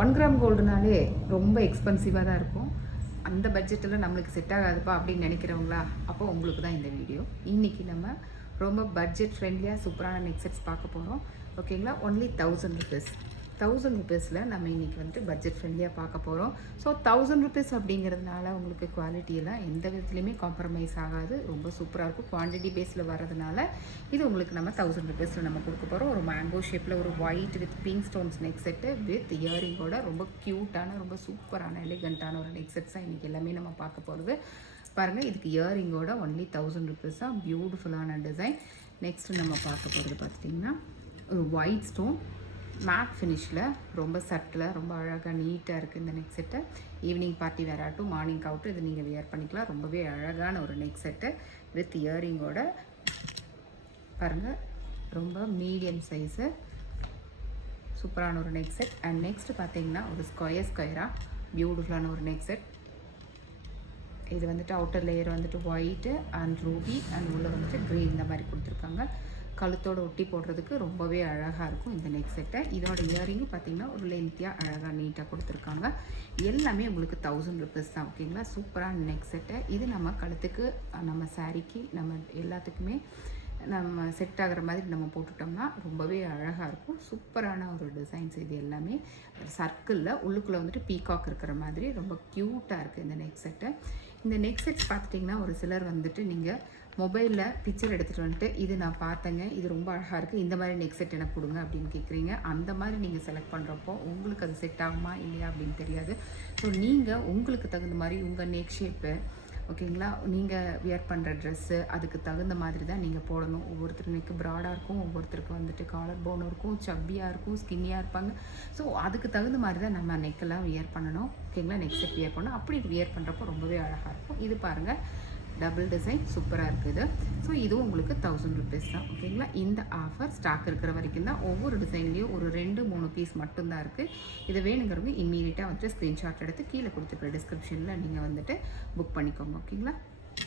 1 gram கோல்டுனாலே ரொம்ப எக்ஸ்பென்சிவாக தான் இருக்கும். அந்த பட்ஜெட்டில் நம்மளுக்கு செட் ஆகாதுப்பா அப்படின்னு நினைக்கிறவங்களா, அப்போ உங்களுக்கு தான் இந்த வீடியோ. இன்றைக்கி நம்ம ரொம்ப பட்ஜெட் ஃப்ரெண்ட்லியாக சூப்பரான நெக் செட்ஸ் பார்க்க போகிறோம். ஓகேங்களா? Only 1000 rupees. 1000 ருபீஸில் நம்ம இன்றைக்கி வந்துட்டு பட்ஜெட் ஃப்ரெண்ட்லியாக பார்க்க போகிறோம். ஸோ 1000 ருபீஸ் அப்படிங்கிறதுனால உங்களுக்கு குவாலிட்டியெல்லாம் எந்த விதத்துலையுமே காம்ப்ரமைஸ் ஆகாது. ரொம்ப சூப்பராக இருக்கும். குவான்டிட்டி பேஸில் வர்றதுனால இது உங்களுக்கு நம்ம 1000 ருபீஸில் நம்ம கொடுக்க போகிறோம். ஒரு மேங்கோ ஷேப்பில் ஒரு white with pink stones neck set with இயரிங்கோட ரொம்ப க்யூட்டான ரொம்ப சூப்பரான எலிகண்ட்டான ஒரு நெக் செட்ஸ் தான் இன்றைக்கி எல்லாமே நம்ம பார்க்க போகிறது. பாருங்கள், இதுக்கு இயரிங்கோட ஒன்லி 1000 ருபீஸ் தான். பியூட்டிஃபுல்லான டிசைன். நெக்ஸ்ட்டு நம்ம பார்க்க போகிறது பார்த்துட்டிங்கன்னா ஒரு ஒயிட் ஸ்டோன் மேட் ஃபினிஷில் ரொம்ப சட்டில் ரொம்ப அழகாக நீட்டாக இருக்குது இந்த neck set. Evening party wear ஆகட்டும், மார்னிங் அவுட்டும் இது நீங்கள் வியர் பண்ணிக்கலாம். ரொம்பவே அழகான ஒரு நெக் செட்டு வித் இயரிங்கோட. பாருங்கள், ரொம்ப மீடியம் சைஸு சூப்பரான ஒரு நெக் செட். அண்ட் நெக்ஸ்ட்டு பார்த்தீங்கன்னா ஒரு ஸ்கொயராக பியூட்டிஃபுல்லான ஒரு நெக் செட். இது வந்துட்டு அவுட்டர் லேயர் வந்துட்டு ஒயிட்டு அண்ட் ரூபி அண்ட் உள்ளே வந்துட்டு க்ரீன் இந்த மாதிரி கொடுத்துருக்காங்க. கழுத்தோடு ஒட்டி போடுறதுக்கு ரொம்பவே அழகாக இருக்கும் இந்த நெக் செட்டை. இதோட இயரிங்கும் பார்த்திங்கன்னா ஒரு லென்த்தியாக அழகாக நீட்டாக கொடுத்துருக்காங்க. எல்லாமே உங்களுக்கு 1000 ருபீஸ் தான். ஓகேங்களா? சூப்பரான நெக் செட்டை. இது நம்ம கழுத்துக்கு நம்ம சாரீக்கு நம்ம எல்லாத்துக்குமே நம்ம செட் ஆகிற மாதிரி நம்ம போட்டுட்டோம்னா ரொம்பவே அழகாக இருக்கும். சூப்பரான ஒரு டிசைன்ஸ். இது எல்லாமே சர்க்கிளில் உள்ளுக்குள்ளே வந்துட்டு பீகாக் இருக்கிற மாதிரி ரொம்ப க்யூட்டாக இருக்குது இந்த நெக் செட்டை. இந்த நெக் செட்ஸ் பார்த்துட்டிங்கன்னா ஒரு சிலர் வந்துட்டு நீங்கள் மொபைலில் பிக்சர் எடுத்துகிட்டு வந்துட்டு இது நான் பார்த்தேங்க, இது ரொம்ப அழகாக இருக்குது, இந்த மாதிரி நெக் செட் எனக்கு கொடுங்க அப்படின்னு கேட்குறீங்க. அந்த மாதிரி நீங்கள் செலக்ட் பண்ணுறப்போ உங்களுக்கு அது செட் ஆகுமா இல்லையா அப்படின்னு தெரியாது. ஸோ நீங்கள் உங்களுக்கு தகுந்த மாதிரி உங்கள் நெக் ஷேப்பு, ஓகேங்களா, நீங்கள் வியர் பண்ணுற ட்ரெஸ்ஸு அதுக்கு தகுந்த மாதிரி தான் நீங்கள் போடணும். ஒவ்வொருத்தர் நெக்கு ப்ராடாக இருக்கும், ஒவ்வொருத்தருக்கு வந்துட்டு காலர் போன் இருக்கும், சப்பியாக இருக்கும், ஸ்கின்னியாக இருப்பாங்க. ஸோ அதுக்கு தகுந்த மாதிரி தான் நம்ம நெக்கெல்லாம் வியர் பண்ணணும். ஓகேங்களா? நெக் செட் வியர் பண்ணணும். அப்படி வியர் பண்ணுறப்போ ரொம்பவே அழகாக இருக்கும். இது பாருங்கள், டபுள் டிசைன் சூப்பராக இருக்குது. ஸோ இதுவும் உங்களுக்கு 1000 ருபீஸ் தான். ஓகேங்களா? இந்த ஆஃபர் ஸ்டாக் இருக்கிற வரைக்கும் தான். ஒவ்வொரு டிசைன்லேயும் ஒரு 2-3 பீஸ் மட்டும்தான் இருக்குது. இது வேணுங்கிறவங்க இம்மீடியட்டாக வந்துட்டு ஸ்க்ரீன்ஷாட் எடுத்து கீழே கொடுத்துருக்குற டிஸ்கிரிப்ஷனில் நீங்கள் வந்துட்டு புக் பண்ணிக்கோங்க. ஓகேங்களா?